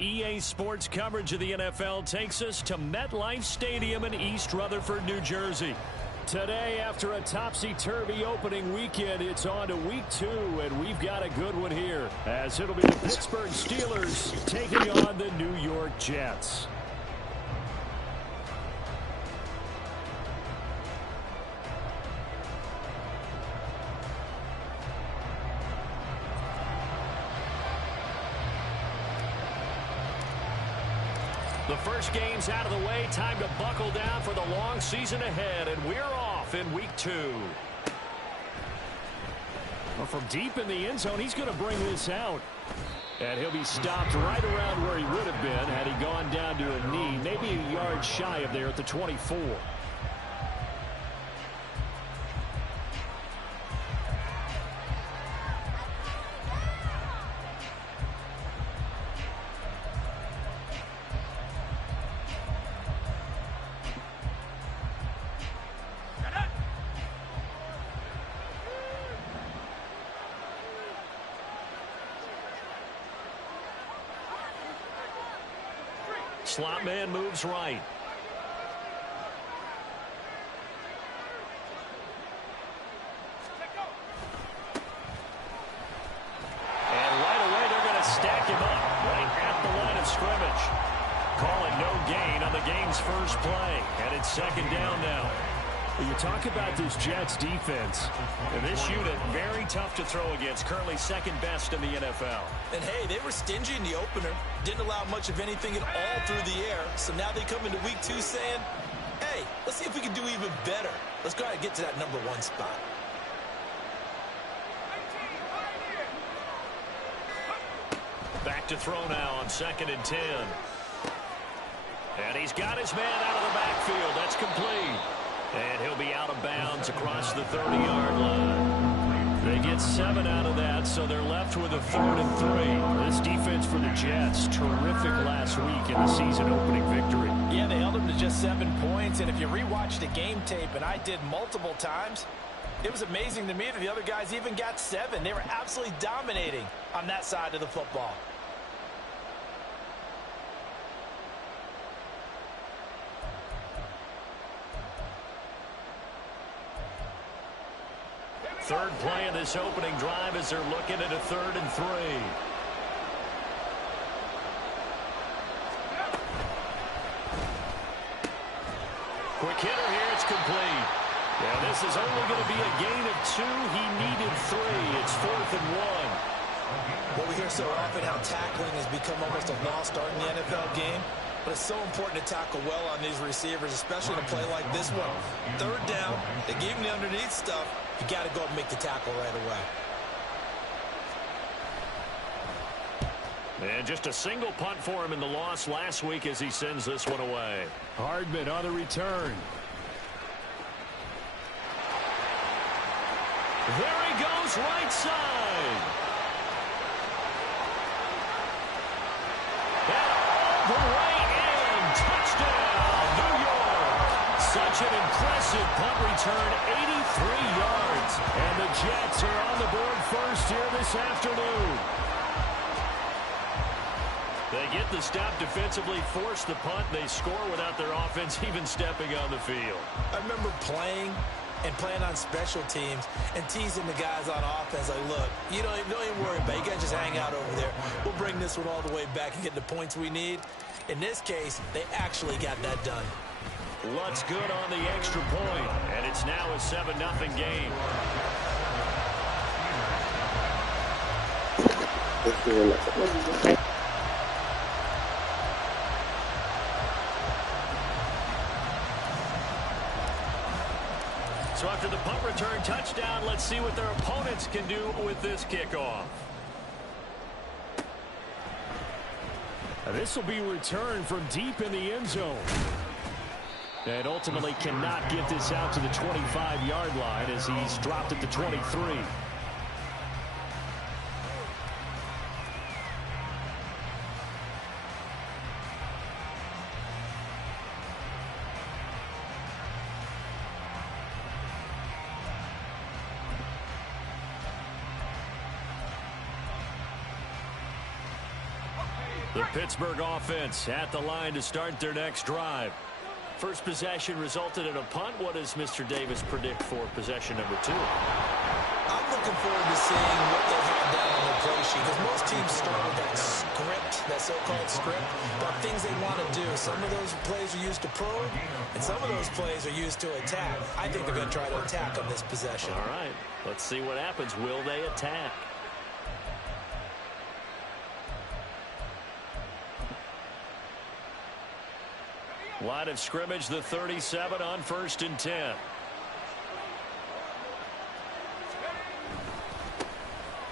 EA Sports coverage of the NFL takes us to MetLife Stadium in East Rutherford, New Jersey. Today, after a topsy-turvy opening weekend, it's on to week 2, and we've got a good one here, as it'll be the Pittsburgh Steelers taking on the New York Jets. The first game's out of the way. Time to buckle down for the long season ahead, and we're off in week 2. Well, from deep in the end zone, he's going to bring this out. And he'll be stopped right around where he would have been had he gone down to a knee, maybe a yard shy of there at the 24. Slot man moves right. And right away they're going to stack him up right at the line of scrimmage. Calling no gain on the game's first play. And it's second down now. You talk about this Jets defense, and this unit very tough to throw against, currently second best in the NFL. And hey, they were stingy in the opener, didn't allow much of anything at all through the air, so now they come into week 2 saying, hey, let's see if we can do even better. Let's go ahead and get to that number 1 spot. Back to throw now on 2nd and 10. And he's got his man out of the backfield. That's complete. And he'll be out of bounds across the 30-yard line. They get 7 out of that, so they're left with a 3rd and 3. This defense for the Jets, terrific last week in the season-opening victory. Yeah, they held them to just 7 points, and if you rewatch the game tape, and I did multiple times, it was amazing to me that the other guys even got 7. They were absolutely dominating on that side of the football. Third play of this opening drive as they're looking at a 3rd and 3. Quick hitter here. It's complete. Yeah, this is only going to be a gain of 2. He needed 3. It's 4th and 1. Well, we hear so often how tackling has become almost a lost art in the NFL game. But it's so important to tackle well on these receivers, especially in a play like this one. 3rd down, they gave him the underneath stuff. You got to go and make the tackle right away. And just a single punt for him in the loss last week as he sends this one away. Hardman on the return. There he goes, right side. And all the way in. Touchdown, New York. Such an impressive punt return, 83 yards. And the Jets are on the board first here this afternoon. They get the stop defensively, force the punt. They score without their offense even stepping on the field. I remember playing on special teams and teasing the guys on offense like, look, you don't even worry about it. You guys just hang out over there. We'll bring this one all the way back and get the points we need. In this case, they actually got that done. Lutt's good on the extra point, and it's now a 7-0 game. So after the punt return touchdown, let's see what their opponents can do with this kickoff. This will be returned from deep in the end zone. And ultimately cannot get this out to the 25-yard line as he's dropped at the 23. The Pittsburgh offense at the line to start their next drive. First possession resulted in a punt. What does Mr. Davis predict for possession number 2? I'm looking forward to seeing what they have down on their play sheet, because most teams start with that script, that so-called script, about things they want to do. Some of those plays are used to probe, and some of those plays are used to attack. I think they're going to try to attack on this possession. All right, let's see what happens. Will they attack? Line of scrimmage, the 37 on 1st and 10.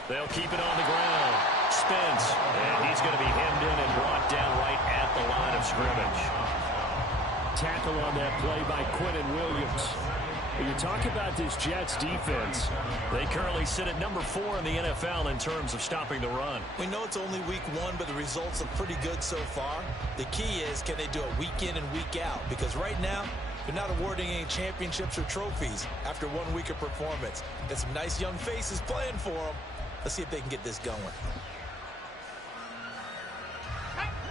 They'll keep it on the ground. Spence, and he's going to be hemmed in and brought down right at the line of scrimmage. Tackle on that play by Quinnen Williams. When you talk about this Jets defense, they currently sit at number 4 in the NFL in terms of stopping the run. We know it's only week 1, but the results look pretty good so far. The key is, can they do it week in and week out? Because right now, they're not awarding any championships or trophies after 1 week of performance. Got some nice young faces playing for them. Let's see if they can get this going.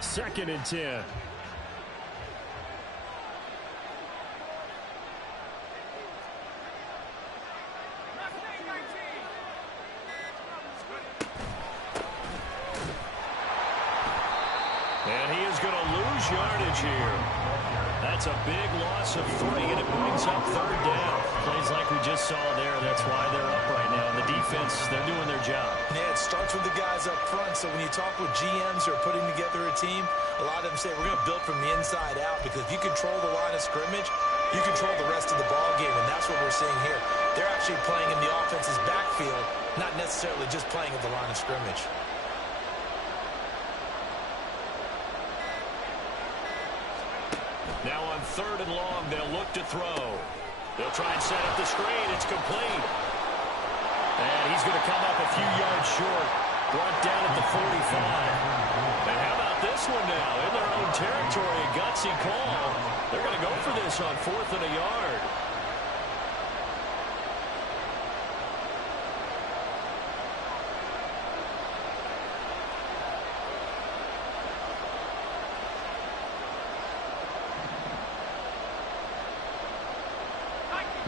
2nd and 10. And he is going to lose yardage here. That's a big loss of 3, and it brings up 3rd down. Plays like we just saw there. That's why they're up right now. And the defense, they're doing their job. Yeah, it starts with the guys up front. So when you talk with GMs who are putting together a team, a lot of them say, we're going to build from the inside out, because if you control the line of scrimmage, you control the rest of the ball game, and that's what we're seeing here. They're actually playing in the offense's backfield, not necessarily just playing at the line of scrimmage. Now on 3rd and long, they'll look to throw. They'll try and set up the screen. It's complete. And he's going to come up a few yards short. Brought down at the 45. And how about this one now? In their own territory, a gutsy call. They're going to go for this on 4th and a yard.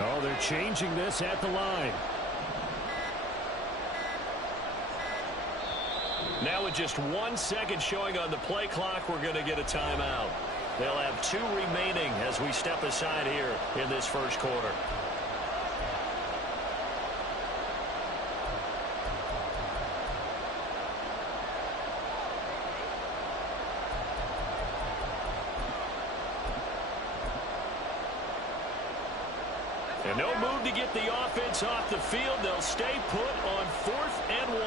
Oh, they're changing this at the line. Now with just 1 second showing on the play clock, we're going to get a timeout. They'll have 2 remaining as we step aside here in this first quarter. And no move to get the offense off the field. They'll stay put on 4th and 1.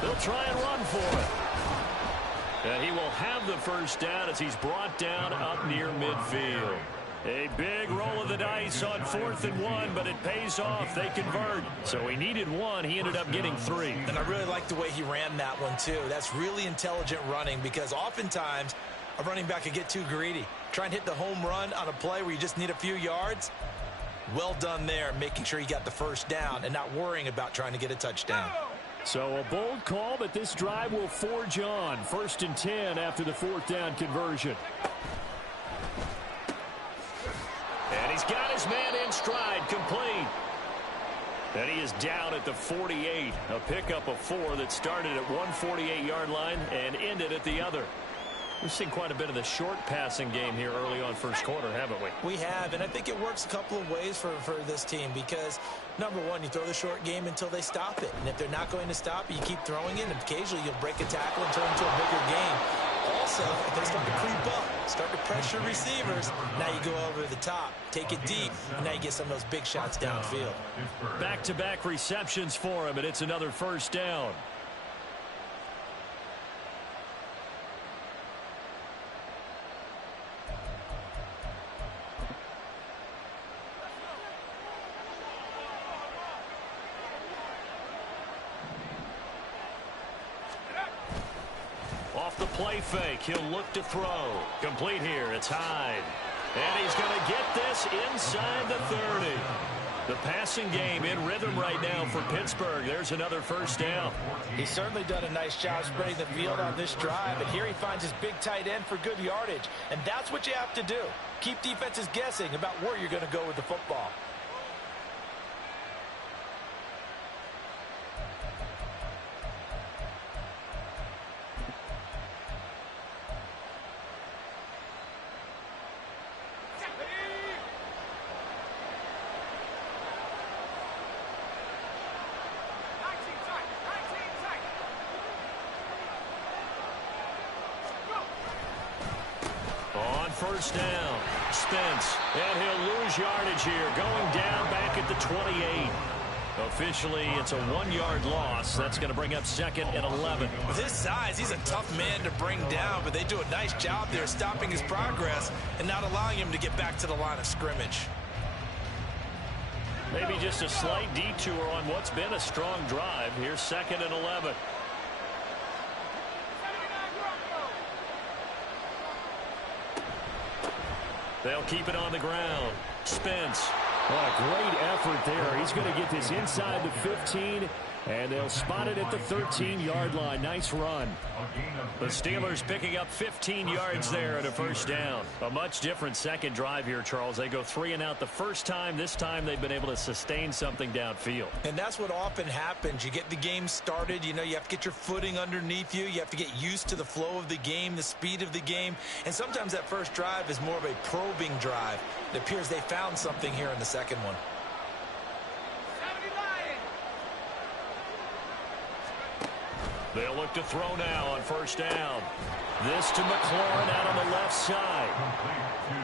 They'll try and run for it. And he will have the first down as he's brought down up near midfield. A big roll of the dice on 4th and 1, but it pays off. They convert. So he needed 1. He ended up getting 3. And I really like the way he ran that one, too. That's really intelligent running, because oftentimes a running back could get too greedy. Try and hit the home run on a play where you just need a few yards. Well done there, making sure you got the first down and not worrying about trying to get a touchdown. So a bold call, but this drive will forge on. 1st and 10 after the 4th down conversion. And he's got his man in stride, complete. And he is down at the 48. A pickup of 4 that started at one 48-yard line and ended at the other. We've seen quite a bit of the short passing game here early on first quarter, haven't we? We have, and I think it works a couple of ways for this team, because, number one, you throw the short game until they stop it. And if they're not going to stop it, you keep throwing it, and occasionally you'll break a tackle and turn it into a bigger game. Also, if they start to creep up, start to pressure receivers, now you go over the top, take it deep, and now you get some of those big shots downfield. Back-to-back receptions for him, and it's another first down. Off the play fake, he'll look to throw. Complete here, it's Hyde. And he's going to get this inside the 30. The passing game in rhythm right now for Pittsburgh. There's another first down. He's certainly done a nice job spreading the field on this drive, and here he finds his big tight end for good yardage. And that's what you have to do. Keep defenses guessing about where you're going to go with the football. First down, Spence, and he'll lose yardage here, going down back at the 28. Officially, it's a 1-yard loss. That's going to bring up 2nd and 11. With his size, he's a tough man to bring down, but they do a nice job there stopping his progress and not allowing him to get back to the line of scrimmage. Maybe just a slight detour on what's been a strong drive. Here's 2nd and 11. They'll keep it on the ground. Spence. What a great effort there. He's going to get this inside the 15, and they'll spot it at the 13-yard line. Nice run. The Steelers picking up 15 yards there and a first down. A much different second drive here, Charles. They go 3 and out the first time. This time they've been able to sustain something downfield. And that's what often happens. You get the game started. You know, you have to get your footing underneath you. You have to get used to the flow of the game, the speed of the game. And sometimes that first drive is more of a probing drive. It appears they found something here in the second one. They'll look to throw now on first down. This to McLaurin out on the left side.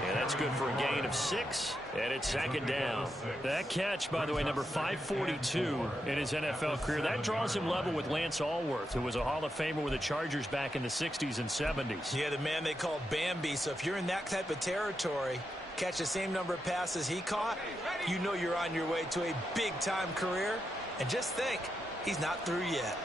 And that's good for a gain of 6, and it's 2nd down. That catch, by the way, number 542 in his NFL career, that draws him level with Lance Allworth, who was a Hall of Famer with the Chargers back in the 60s and 70s. Yeah, the man they called Bambi. So if you're in that type of territory, catch the same number of passes he caught, you know you're on your way to a big-time career. And just think, he's not through yet.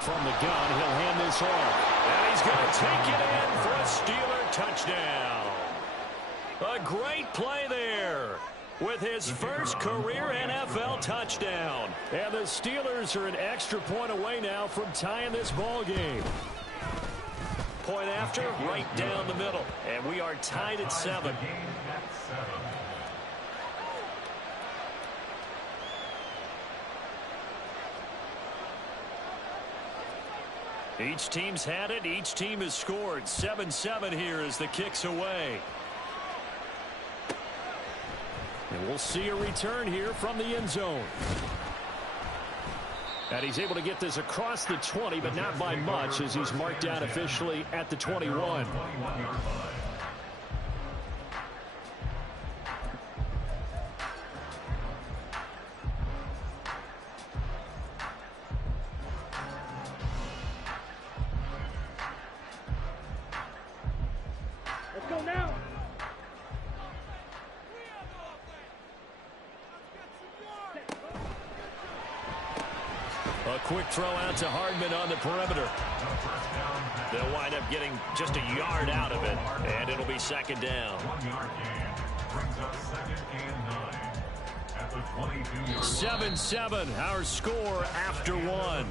From the gun, he'll hand this off. And he's going to take it in for a Steeler touchdown. A great play there with his first career NFL touchdown. And the Steelers are an extra point away now from tying this ball game. Point after, right down the middle. And we are tied at 7. Each team's had it. Each team has scored. 7-7 here as the kick's away. And we'll see a return here from the end zone. And he's able to get this across the 20, but not by much, as he's marked down officially at the 21. A quick throw out to Hardman on the perimeter. They'll wind up getting just a yard out of it, and it'll be 2nd down. 7-7, our score after 1.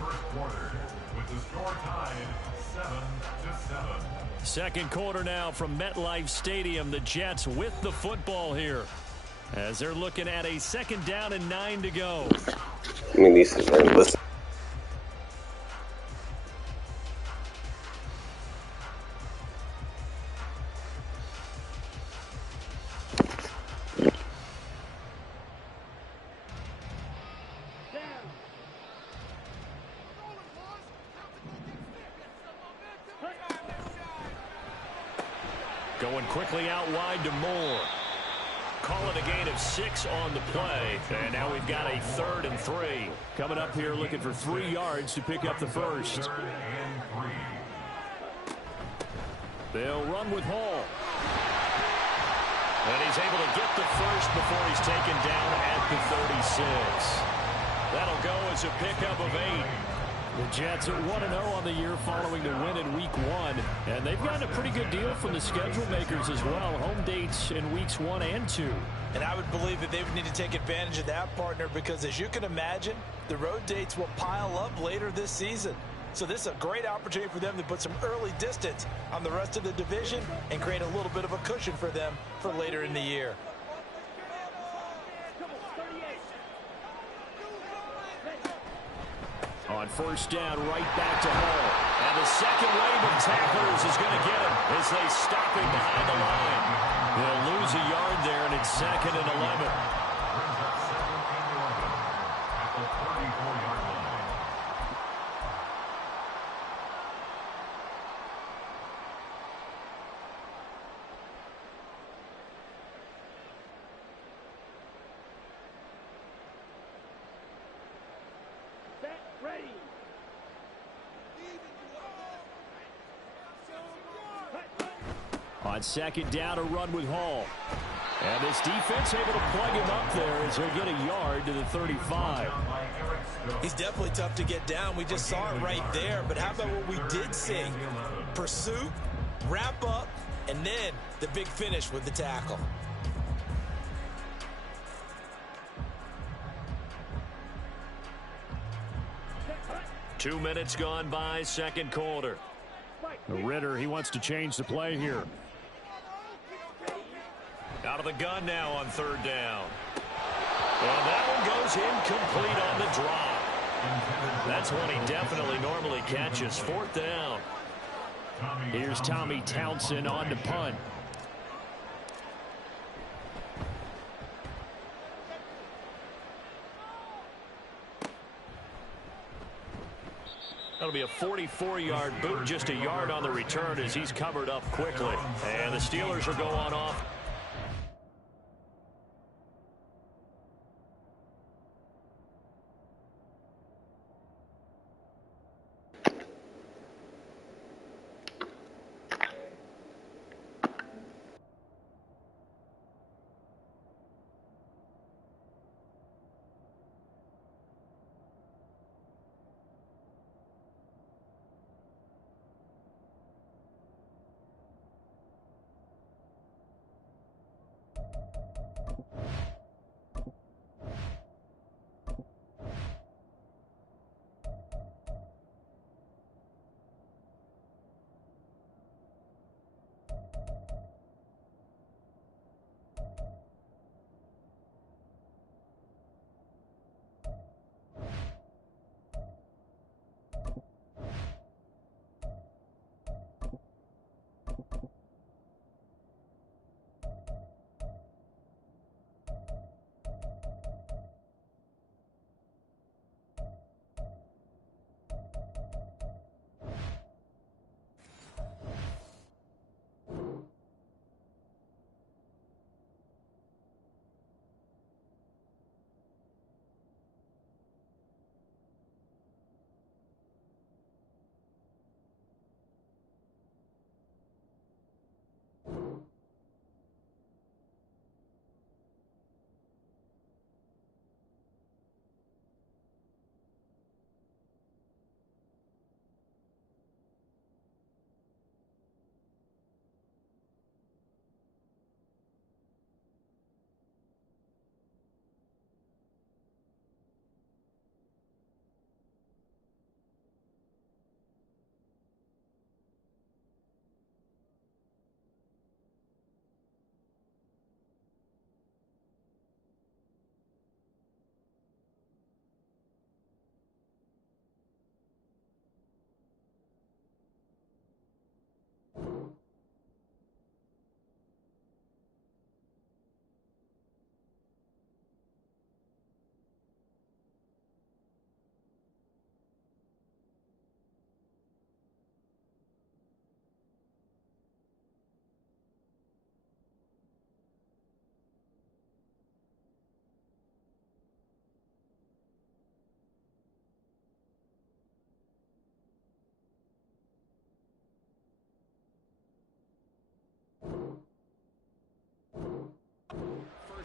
Second quarter now from MetLife Stadium. The Jets with the football here, as they're looking at a 2nd down and 9 to go. I mean, these is listen. Going quickly out wide to Moore. Call it a gain of 6 on the play. And now we've got a 3rd and 3. Coming up here looking for 3 yards to pick up the first. They'll run with Hall. And he's able to get the first before he's taken down at the 36. That'll go as a pickup of 8. The Jets at 1-0 on the year following the win in Week 1. And they've gotten a pretty good deal from the schedule makers as well. Home dates in Weeks 1 and 2. And I would believe that they would need to take advantage of that, partner, because as you can imagine, the road dates will pile up later this season. So this is a great opportunity for them to put some early distance on the rest of the division and create a little bit of a cushion for them for later in the year. On first down, right back to Hall. And the second wave of tacklers is going to get him as they stop him behind the line. They'll lose a yard there, and it's 2nd and 11. On second down, a run with Hall. And this defense able to plug him up there as he'll get a yard to the 35. He's definitely tough to get down. We just saw it right there. But how about what we did see? Pursuit, wrap up, and then the big finish with the tackle. Two minutes gone by, second quarter. Ritter, he wants to change the play here. Out of the gun now on third down. And that one goes incomplete on the drop. That's one he definitely normally catches. Fourth down. Here's Tommy Townsend on to punt. That'll be a 44-yard boot, just a yard on the return as he's covered up quickly. And the Steelers are going off.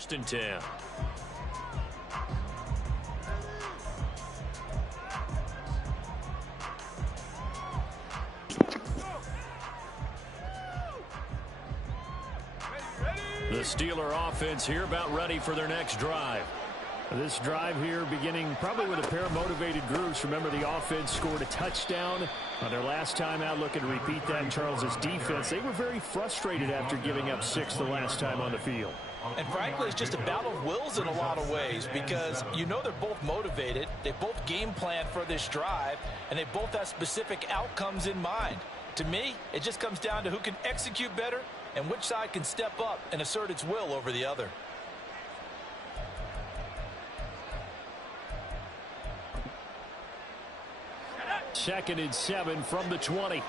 First and 10. The Steeler offense here about ready for their next drive. This drive here beginning probably with a pair of motivated groups. Remember, the offense scored a touchdown on their last time out. Looking to repeat that in Charles's defense. They were very frustrated after giving up 6 the last time on the field. And frankly, it's just a battle of wills in a lot of ways because you know they're both motivated. They both game plan for this drive, and they both have specific outcomes in mind. To me, it just comes down to who can execute better and which side can step up and assert its will over the other. Second and 7 from the 20.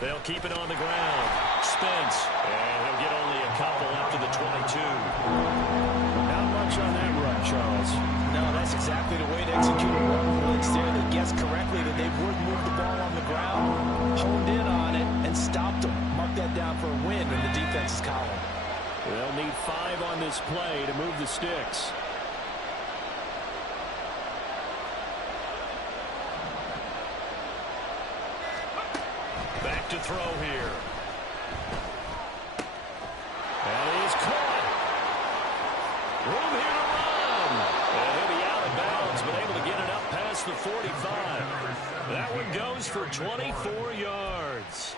They'll keep it on the ground. Spence. And he'll get only a couple after the 22. Not much on that run, Charles. No, that's exactly the way to execute a run blitz there. They guessed correctly that they would move the ball on the ground, honed in on it, and stopped them. Mark that down for a win in the defense's column. They'll need 5 on this play to move the sticks. Back to throw here. And he's caught. Room here to run. And he'll be out of bounds, but able to get it up past the 45. That one goes for 24 yards.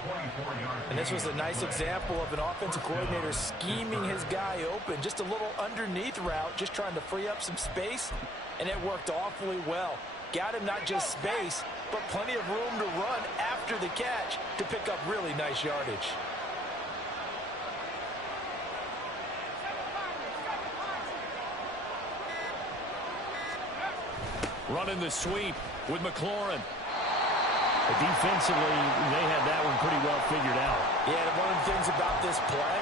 And this was a nice example of an offensive coordinator scheming his guy open. Just a little underneath route, just trying to free up some space, and it worked awfully well. Got him not just space, but plenty of room to run after the catch to pick up really nice yardage. Running the sweep with McLaurin. But defensively, they had that one pretty well figured out. Yeah, one of the things about this play,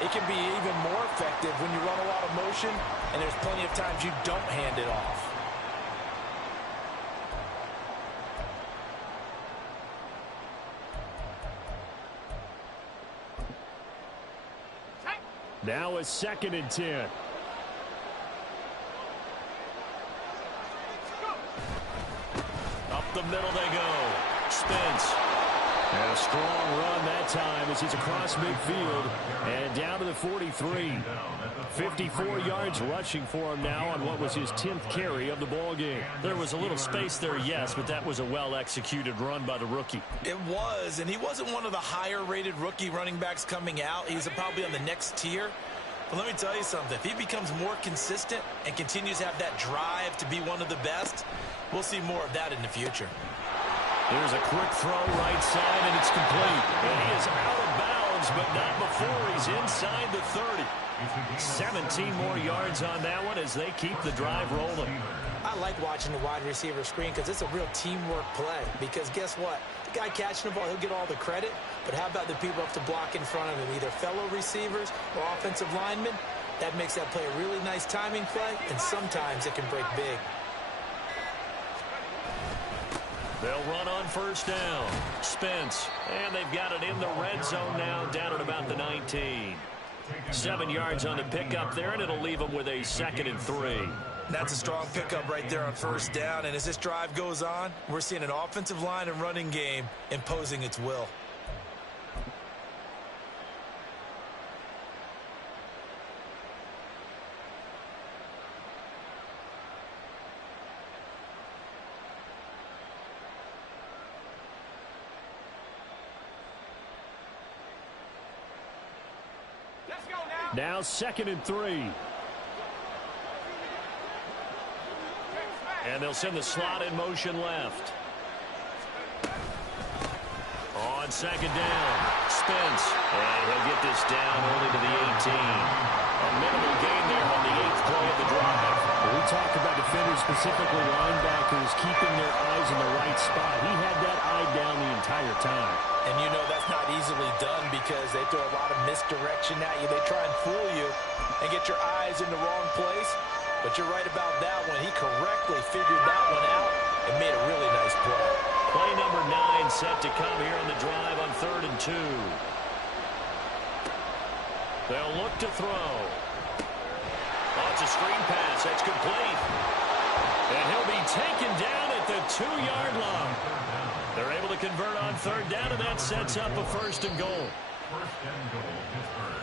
it can be even more effective when you run a lot of motion, and there's plenty of times you don't hand it off. Now a 2nd and 10. Up the middle they go. Spence. And a strong run that time as he's across midfield and down to the 43. 54 yards rushing for him now on what was his 10th carry of the ball game. There was a little space there, yes, but that was a well-executed run by the rookie. It was, and he wasn't one of the higher-rated rookie running backs coming out. He's probably on the next tier. But let me tell you something. If he becomes more consistent and continues to have that drive to be one of the best, we'll see more of that in the future. There's a quick throw right side, and it's complete. And he is out of bounds, but not before he's inside the 30. 17 more yards on that one as they keep the drive rolling. I like watching the wide receiver screen because it's a real teamwork play. Because guess what? The guy catching the ball, he'll get all the credit. But how about the people up to block in front of him, either fellow receivers or offensive linemen? That makes that play a really nice timing play, and sometimes it can break big. They'll run on first down. Spence. And they've got it in the red zone now, down at about the 19. 7 yards on the pickup there, and it'll leave them with a 2nd and 3. That's a strong pickup right there on first down. And as this drive goes on, we're seeing an offensive line and running game imposing its will. Now 2nd and 3. And they'll send the slot in motion left. On 2nd down, Spence. And he'll get this down only to the 18. A minimal gain there on the 8th play of the drive. We talk about defenders, specifically linebackers, keeping their eyes in the right spot. He had that eye down the entire time. And you know that's not easily done because they throw a lot of misdirection at you. They try and fool you and get your eyes in the wrong place. But you're right about that one. He correctly figured that one out and made a really nice play. Play number 9 set to come here on the drive on 3rd and 2. They'll look to throw. Oh, it's a screen pass. That's complete. And he'll be taken down at at the 2-yard line. They're able to convert on third down, and that sets up a first and goal. First and goal, Pittsburgh.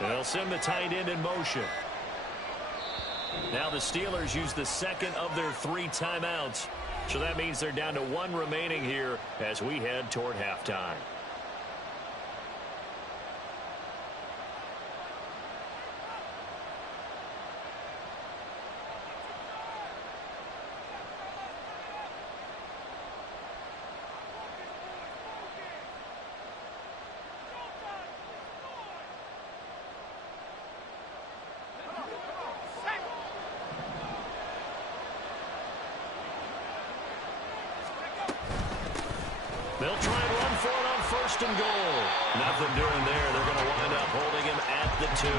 They'll send the tight end in motion. Now the Steelers use the second of their 3 timeouts. So that means they're down to 1 remaining here as we head toward halftime. They'll try and run for it on first and goal. Nothing doing there. They're going to wind up holding him at the 2.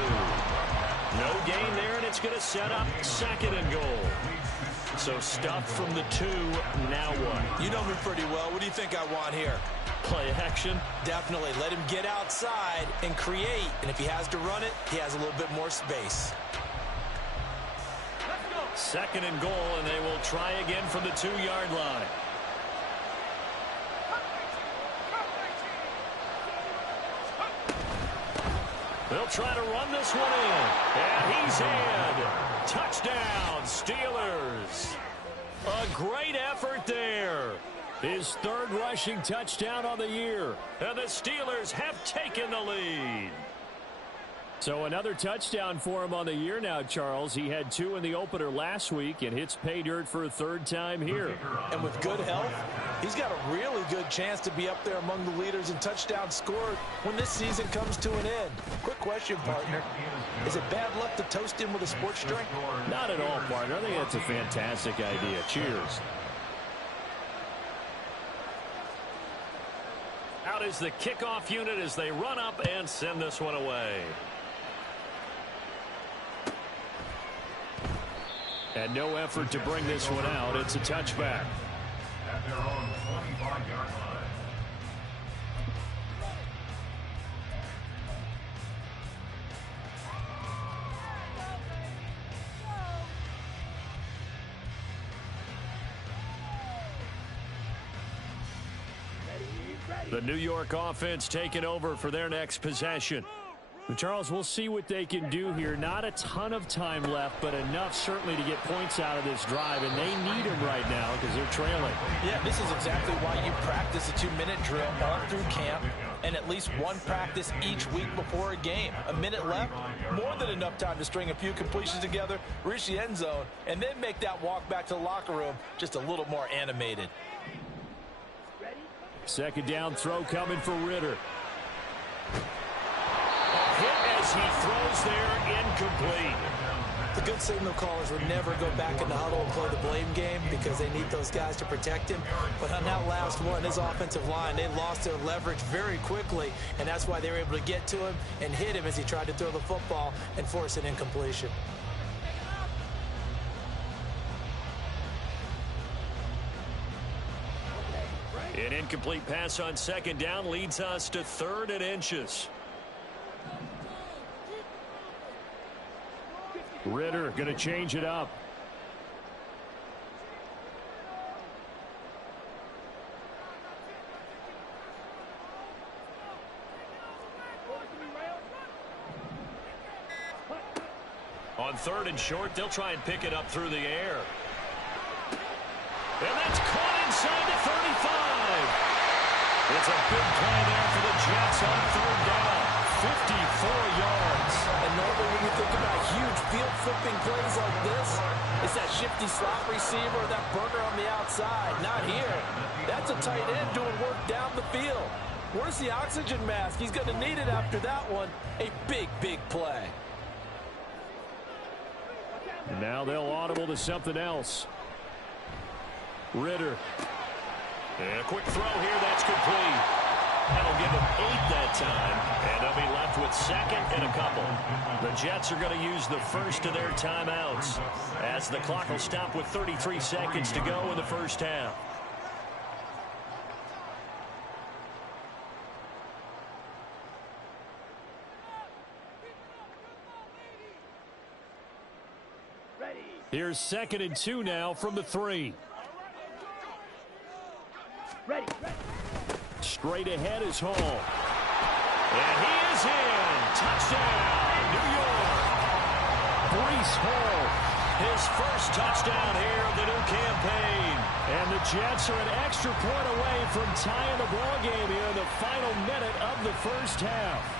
No gain there, and it's going to set up second and goal. So stuff from the 2. Now what? You know me pretty well. What do you think I want here? Play action? Definitely. Let him get outside and create. And if he has to run it, he has a little bit more space. Second and goal, and they will try again from the 2-yard line. They'll try to run this one in. And he's in. Touchdown, Steelers. A great effort there. His 3rd rushing touchdown on the year. And the Steelers have taken the lead. So another touchdown for him on the year now, Charles. He had 2 in the opener last week and hits pay dirt for a 3rd time here. And with good health, he's got a really good chance to be up there among the leaders in touchdowns scored when this season comes to an end. Quick question, partner. Is it bad luck to toast him with a sports drink? Not at all, partner. I think that's a fantastic idea. Cheers. Out is the kickoff unit as they run up and send this one away. And no effort to bring this one out. It's a touchback. At their own 25-yard line. The New York offense taking over for their next possession. Charles, we'll see what they can do here. Not a ton of time left, but enough certainly to get points out of this drive, and they need them right now because they're trailing. Yeah, this is exactly why you practice a 2-minute drill all through camp and at least one practice each week before a game. A minute left, more than enough time to string a few completions together, reach the end zone, and then make that walk back to the locker room just a little more animated. Second down throw coming for Ritter. Hit as he throws there, incomplete. The good signal callers would never go back in the huddle and play the blame game because they need those guys to protect him. But on that last one, his offensive line, they lost their leverage very quickly, and that's why they were able to get to him and hit him as he tried to throw the football and force an incompletion. An incomplete pass on second down leads us to 3rd and inches. Ritter going to change it up. On 3rd and short, they'll try and pick it up through the air. And that's caught inside the 35. It's a big play there for the Jets on 3rd down. 54 yards. And normally when you think about huge field flipping plays like this, it's that shifty slot receiver or that burner on the outside. Not here. That's a tight end doing work down the field. Where's the oxygen mask? He's going to need it after that one. A big, big play. And now they'll audible to something else. Ritter. And a quick throw here. That's complete. That'll give them 8 that time. And they'll be left with second and a couple. The Jets are going to use the first of their timeouts, as the clock will stop with 33 seconds to go in the first half. Here's 2nd and 2 now from the 3. Ready. Straight ahead is Hall. And he is in. Touchdown, New York. Breece Hall, his first touchdown here of the new campaign. And the Jets are an extra point away from tying the ball game here in the final minute of the first half.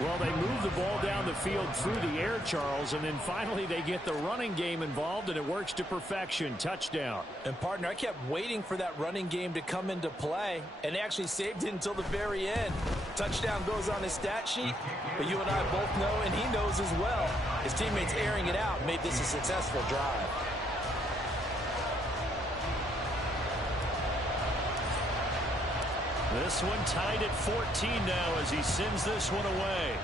Well, they move the ball down the field through the air, Charles, and then finally they get the running game involved, and it works to perfection. Touchdown. And, partner, I kept waiting for that running game to come into play, and they actually saved it until the very end. Touchdown goes on his stat sheet, but you and I both know, and he knows as well, his teammates airing it out made this a successful drive. This one tied at 14 now as he sends this one away.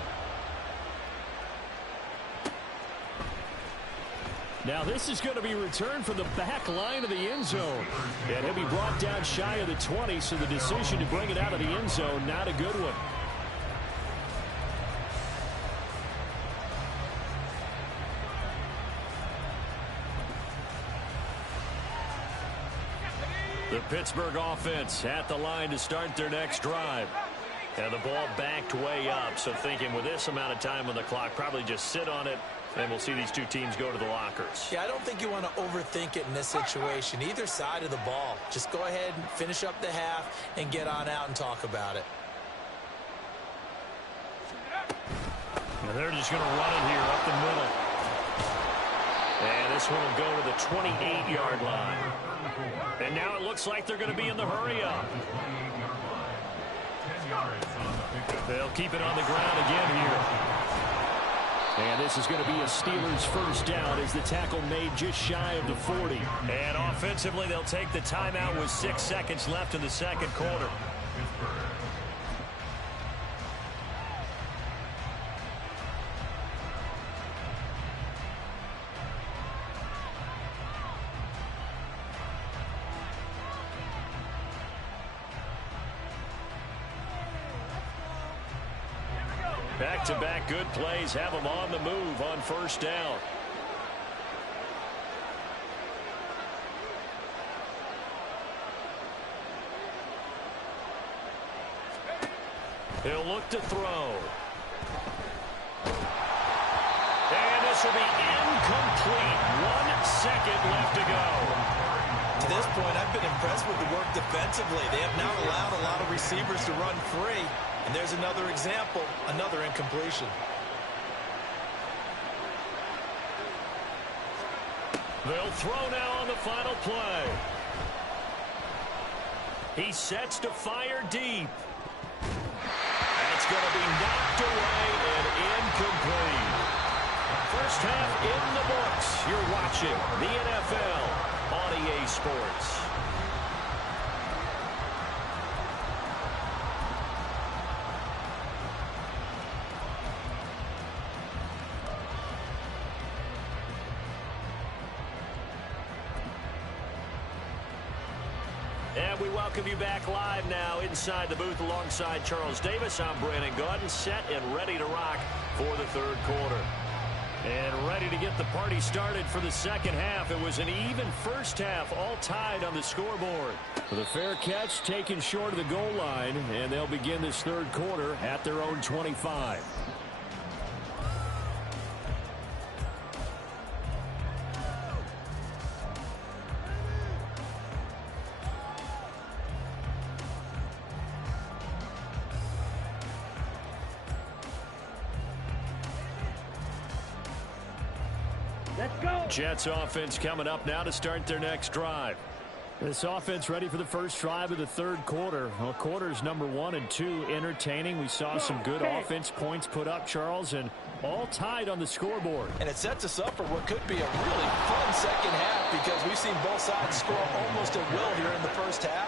Now this is going to be returned from the back line of the end zone. And he'll be brought down shy of the 20, so the decision to bring it out of the end zone, not a good one. The Pittsburgh offense at the line to start their next drive. And the ball backed way up, so thinking with this amount of time on the clock, probably just sit on it, and we'll see these two teams go to the lockers. Yeah, I don't think you want to overthink it in this situation. Either side of the ball. Just go ahead and finish up the half and get on out and talk about it. And they're just going to run it here up the middle. And this one will go to the 28-yard line. And now it looks like they're going to be in the hurry-up. They'll keep it on the ground again here. And this is going to be a Steelers first down as the tackle made just shy of the 40. And offensively, they'll take the timeout with 6 seconds left in the second quarter. Back-to-back good plays have them on the move on first down. He'll look to throw. And this will be incomplete. 1 second left to go. To this point, I've been impressed with the work defensively. They have not allowed a lot of receivers to run free. And there's another example, another incompletion. They'll throw now on the final play. He sets to fire deep. That's going to be knocked away and incomplete. First half in the books. You're watching the NFL on EA Sports. And we welcome you back live now inside the booth alongside Charles Davis. I'm Brandon Gaudin, set and ready to rock for the third quarter. And ready to get the party started for the second half. It was an even first half, all tied on the scoreboard. With a fair catch taken short of the goal line, and they'll begin this third quarter at their own 25. Jets offense coming up now to start their next drive. This offense ready for the first drive of the third quarter. Well, quarters number 1 and 2 entertaining. We saw some good offense points put up, Charles, and all tied on the scoreboard. And it sets us up for what could be a really fun second half because we've seen both sides score almost at will here in the first half.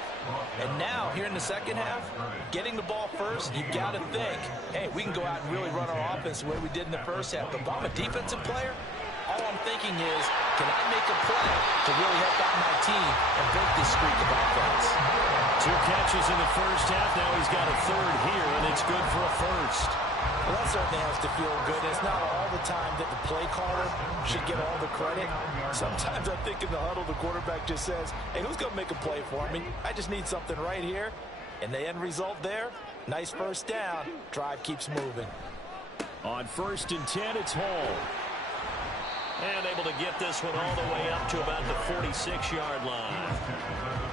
And now, here in the second half, getting the ball first, you've got to think, hey, we can go out and really run our offense the way we did in the first half. But if I'm a defensive player, all I'm thinking is, can I make a play to really help out my team and break this streak of offense? 2 catches in the first half. Now he's got a third here, and it's good for a first. Well, that certainly has to feel good. It's not all the time that the play caller should get all the credit. Sometimes I think in the huddle, the quarterback just says, hey, who's going to make a play for me? I just need something right here. And the end result there, nice first down. Drive keeps moving. On 1st and 10, it's Hall. And able to get this one all the way up to about the 46-yard line.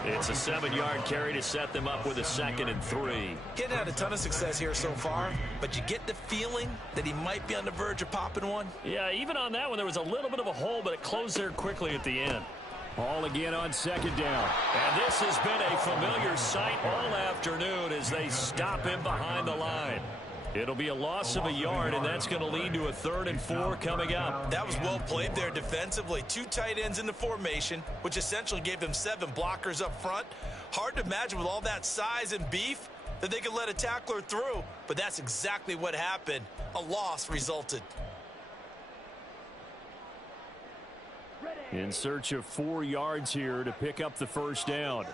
It's a 7-yard carry to set them up with a 2nd and 3. Getting out a ton of success here so far, but you get the feeling that he might be on the verge of popping one. Yeah, even on that one, there was a little bit of a hole, but it closed there quickly at the end. Hall again on 2nd down. And this has been a familiar sight all afternoon as they stop him behind the line. It'll be a loss of a yard, and that's going to lead to a 3rd and 4 coming up. That was well played there defensively. 2 tight ends in the formation, which essentially gave them 7 blockers up front. Hard to imagine with all that size and beef that they could let a tackler through, but that's exactly what happened. A loss resulted. In search of 4 yards here to pick up the first down.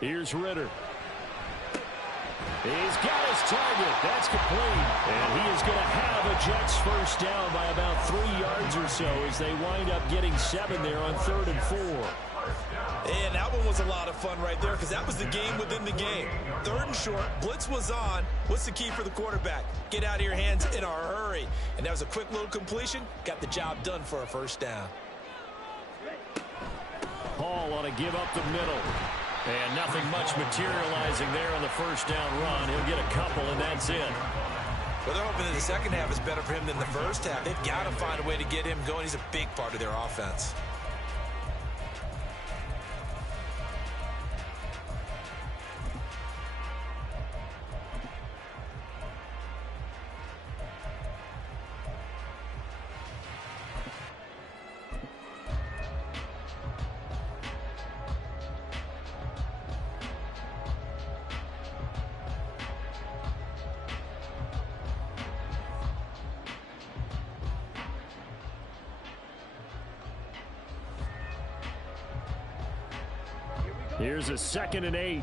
Here's Ritter. He's got his target. That's complete. And he is going to have a Jets first down by about 3 yards or so as they wind up getting 7 there on 3rd and 4. And that one was a lot of fun right there because that was the game within the game. 3rd and short, blitz was on. What's the key for the quarterback? Get out of your hands in a hurry. And that was a quick little completion. Got the job done for a first down. Hall on a give up the middle. And nothing much materializing there on the first down run. He'll get a couple, and that's it. Well, they're hoping that the second half is better for him than the first half. They've got to find a way to get him going. He's a big part of their offense. Here's a 2nd and 8.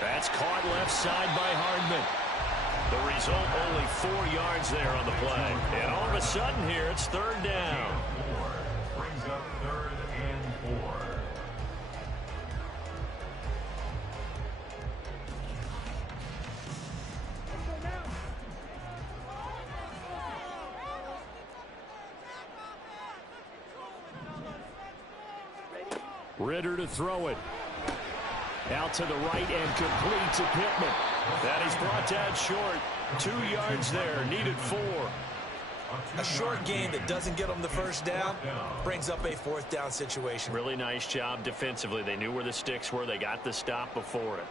That's caught left side by Hardman. The result, only 4 yards there on the play. And all of a sudden here, it's 3rd down. Brings up 3rd and 4. Ritter to throw it. Out to the right and complete to Pittman. That is brought down short. 2 yards there. Needed 4. A short gain that doesn't get them the first down brings up a 4th down situation. Really nice job defensively. They knew where the sticks were. They got the stop before it.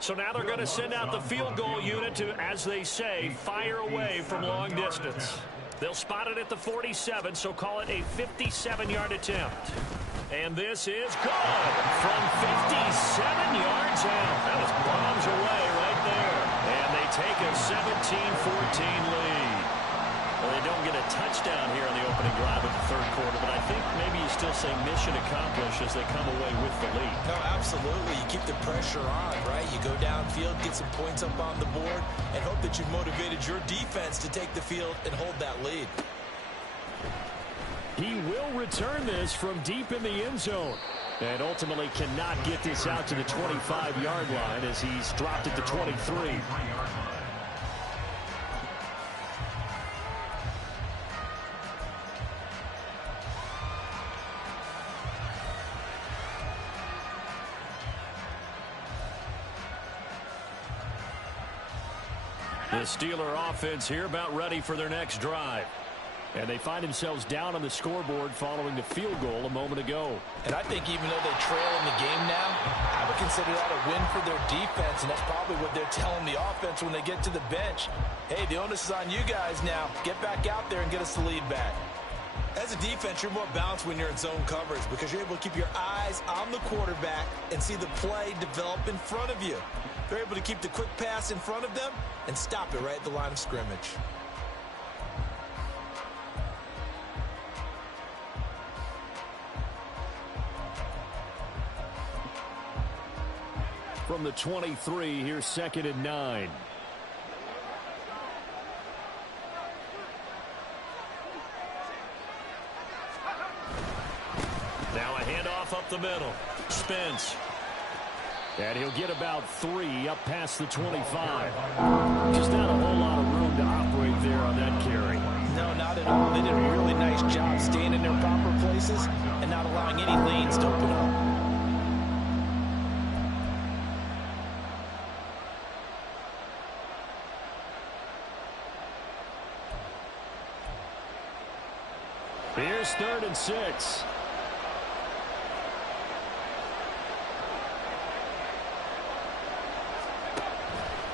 So now they're going to send out the field goal unit to, as they say, fire away from long distance. They'll spot it at the 47, so call it a 57-yard attempt. And this is good from 57 yards out. That was bombs away right there. And they take a 17-14 lead. Well, they don't get a touchdown here in the opening drive of the third quarter, but I think maybe you still say mission accomplished as they come away with the lead. No, absolutely. You keep the pressure on, right? You go downfield, get some points up on the board, and hope that you've motivated your defense to take the field and hold that lead. He will return this from deep in the end zone. And ultimately cannot get this out to the 25-yard line as he's dropped at the 23. The Steeler offense here about ready for their next drive. And they find themselves down on the scoreboard following the field goal a moment ago. And I think even though they trail in the game now, I would consider that a win for their defense, and that's probably what they're telling the offense when they get to the bench. Hey, the onus is on you guys now. Get back out there and get us the lead back. As a defense, you're more balanced when you're in zone coverage because you're able to keep your eyes on the quarterback and see the play develop in front of you. They're able to keep the quick pass in front of them and stop it right at the line of scrimmage. From the 23, here's 2nd and 9. Now a handoff up the middle. Spence. And he'll get about 3 up past the 25. Just not a whole lot of room to operate there on that carry. No, not at all. They did a really nice job staying in their proper places and not allowing any lanes to open up. Here's 3rd and 6.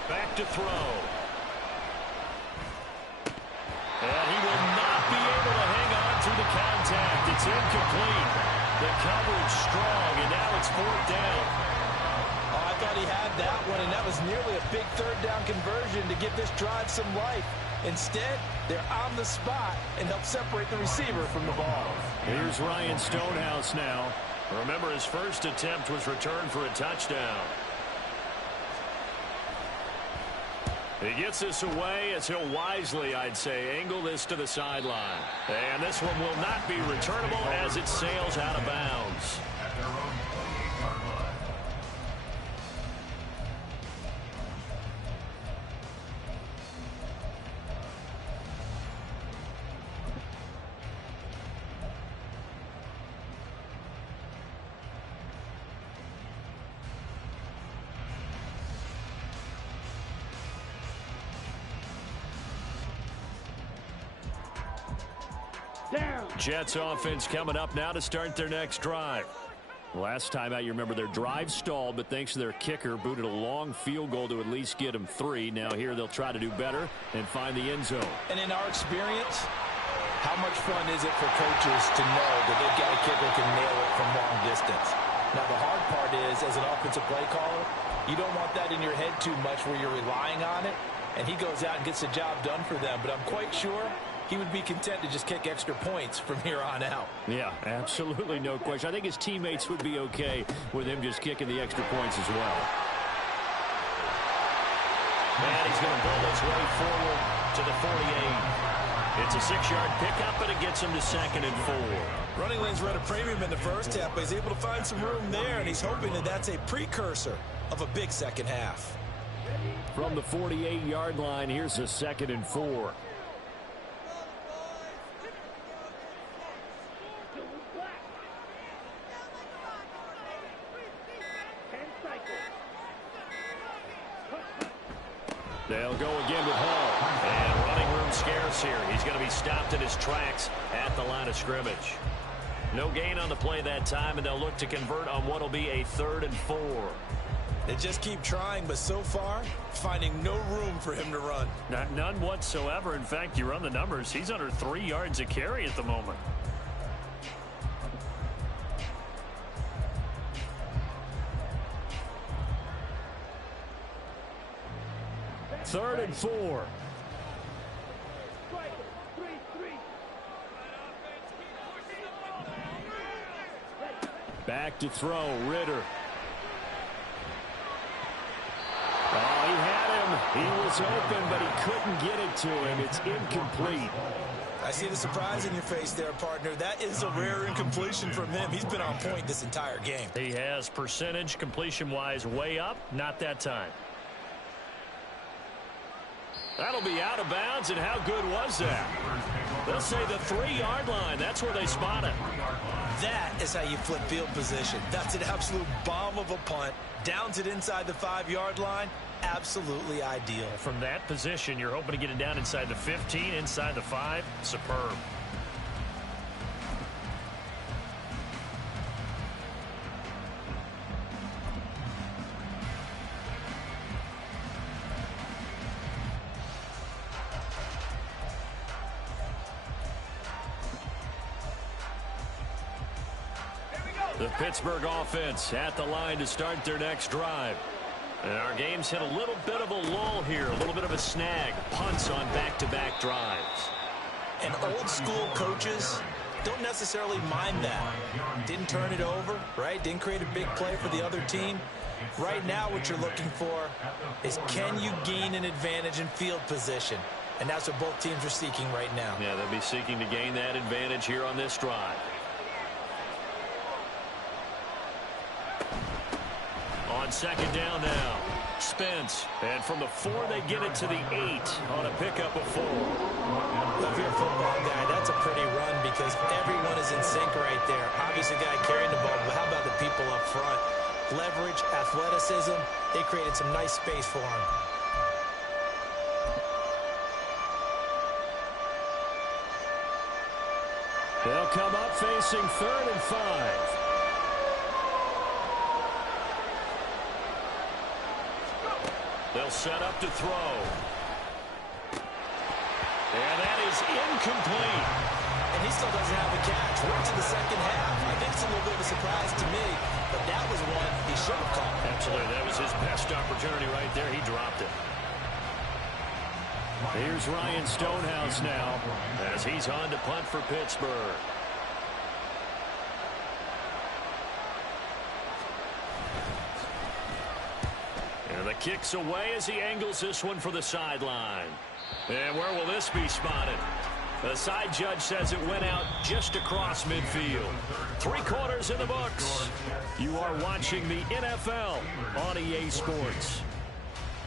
Back to throw. And he will not be able to hang on through the contact. It's incomplete. The coverage strong, and now it's 4th down. Oh, I thought he had that one, and that was nearly a big 3rd down conversion to give this drive some life. Instead, they're on the spot and help separate the receiver from the ball. Here's Ryan Stonehouse now. Remember, his first attempt was returned for a touchdown. He gets this away as he'll wisely, I'd say, angle this to the sideline. And this one will not be returnable as it sails out of bounds. At their own 28-yard line. Jets offense coming up now to start their next drive. Last time out, you remember their drive stalled, but thanks to their kicker, booted a long field goal to at least get them 3. Now here they'll try to do better and find the end zone. And in our experience, how much fun is it for coaches to know that they've got a kicker who can nail it from long distance? Now the hard part is, as an offensive play caller, you don't want that in your head too much where you're relying on it, and he goes out and gets the job done for them. But I'm quite sure he would be content to just kick extra points from here on out. Yeah, absolutely no question. I think his teammates would be okay with him just kicking the extra points as well. And he's going to build his way forward to the 48. It's a 6-yard pickup, and it gets him to 2nd and 4. Running lanes were at a premium in the first half, but he's able to find some room there, and he's hoping that that's a precursor of a big second half. From the 48-yard line, here's a 2nd and 4. They'll go again with Hall. And running room scarce here. He's going to be stopped in his tracks at the line of scrimmage. No gain on the play that time, and they'll look to convert on what will be a 3rd and 4. They just keep trying, but so far, finding no room for him to run. None whatsoever. In fact, you run the numbers. He's under 3 yards a carry at the moment. Third and 4. Back to throw, Ritter. Oh, he had him. He was open, but he couldn't get it to him. It's incomplete. I see the surprise in your face there, partner. That is a rare incompletion from him. He's been on point this entire game. He has percentage completion-wise way up. Not that time. That'll be out of bounds, and how good was that? They'll say the 3-yard line. That's where they spot it. That is how you flip field position. That's an absolute bomb of a punt. Downs it inside the 5-yard line. Absolutely ideal. From that position, you're hoping to get it down inside the 15, inside the 5. Superb. The Pittsburgh offense at the line to start their next drive. And our game's hit a little bit of a lull here, a little bit of a snag. Punts on back-to-back drives. And old school coaches don't necessarily mind that. Didn't turn it over, right? Didn't create a big play for the other team. Right now what you're looking for is, can you gain an advantage in field position? And that's what both teams are seeking right now. Yeah, they'll be seeking to gain that advantage here on this drive. On second down now. Spence. And from the 4, they get it to the 8 on a pickup of 4. Well, if you're a football guy, that's a pretty run because everyone is in sync right there. Obviously, the guy carrying the ball, but how about the people up front? Leverage, athleticism, they created some nice space for him. They'll come up facing 3rd and 5. They'll set up to throw. And that is incomplete. And he still doesn't have a catch. We're into the second half. I think it's a little bit of a surprise to me, but that was one he should have caught. Absolutely. That was his best opportunity right there. He dropped it. Here's Ryan Stonehouse now as he's on to punt for Pittsburgh. And the kick's away as he angles this one for the sideline. And where will this be spotted? The side judge says it went out just across midfield. 3 quarters in the books. You are watching the NFL on EA Sports.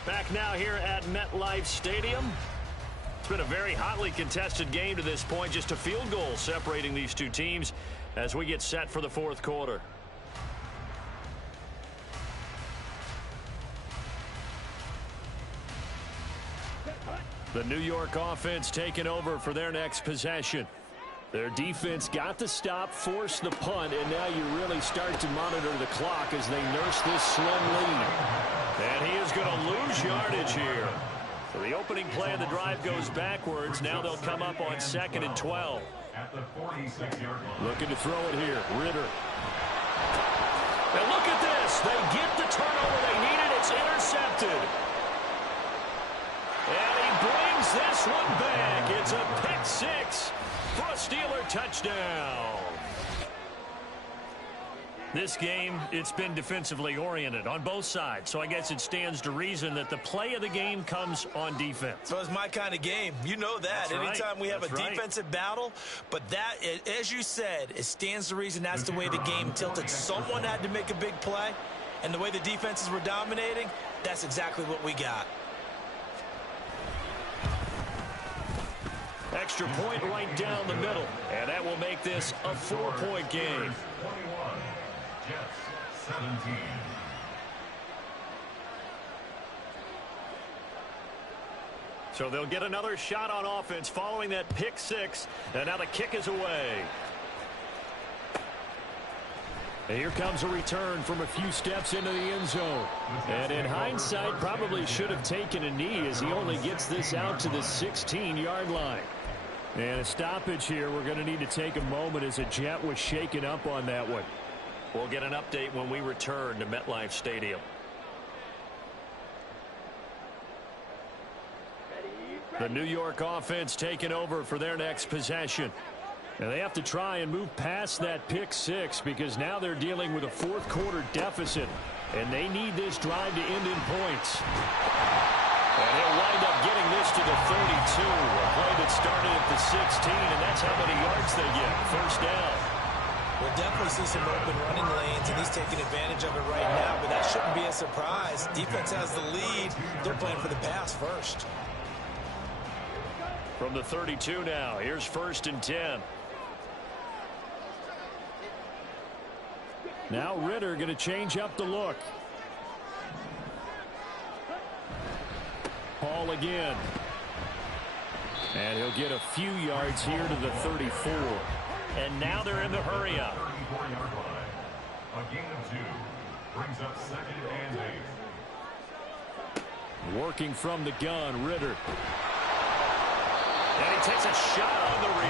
Back now here at MetLife Stadium. It's been a very hotly contested game to this point. Just a field goal separating these two teams as we get set for the 4th quarter. The New York offense taking over for their next possession. Their defense got the stop, forced the punt, and now you really start to monitor the clock as they nurse this slim lead. And he is going to lose yardage here. So the opening play of the drive goes backwards. Now they'll come up on 2nd and 12. Looking to throw it here. Ritter. And look at this. They get the turnover they needed. It's intercepted. And he brings this one back. It's a pick 6 for a Steeler touchdown. This game, it's been defensively oriented on both sides. So I guess it stands to reason that the play of the game comes on defense. So it's my kind of game. You know that. That's right. Anytime we have a defensive battle. But that, as you said, it stands to reason that's the way the game tilted. Someone had to make a big play. And the way the defenses were dominating, that's exactly what we got. Extra point right down the middle. And that will make this a 4-point game. 21, Jets 17. So they'll get another shot on offense following that pick 6. And now the kick is away. And here comes a return from a few steps into the end zone. And in hindsight, probably should have taken a knee as he only gets this out to the 16-yard line. And a stoppage here. We're going to need to take a moment as a Jet was shaken up on that one. We'll get an update when we return to MetLife Stadium. The New York offense taking over for their next possession. And they have to try and move past that pick 6 because now they're dealing with a 4th quarter deficit. And they need this drive to end in points. And he'll wind up getting this to the 32. A play that started at the 16, and that's how many yards they get. 1st down. We'll definitely see some open running lanes, and he's taking advantage of it right now, but that shouldn't be a surprise. Defense has the lead. They're playing for the pass first. From the 32 now, here's 1st and 10. Now Ritter going to change up the look. Hall again. And he'll get a few yards here to the 34. And now they're in the hurry up. 34-yard line. A gain of 2 brings up 2nd and 8. Working from the gun, Ritter. And he takes a shot on the release.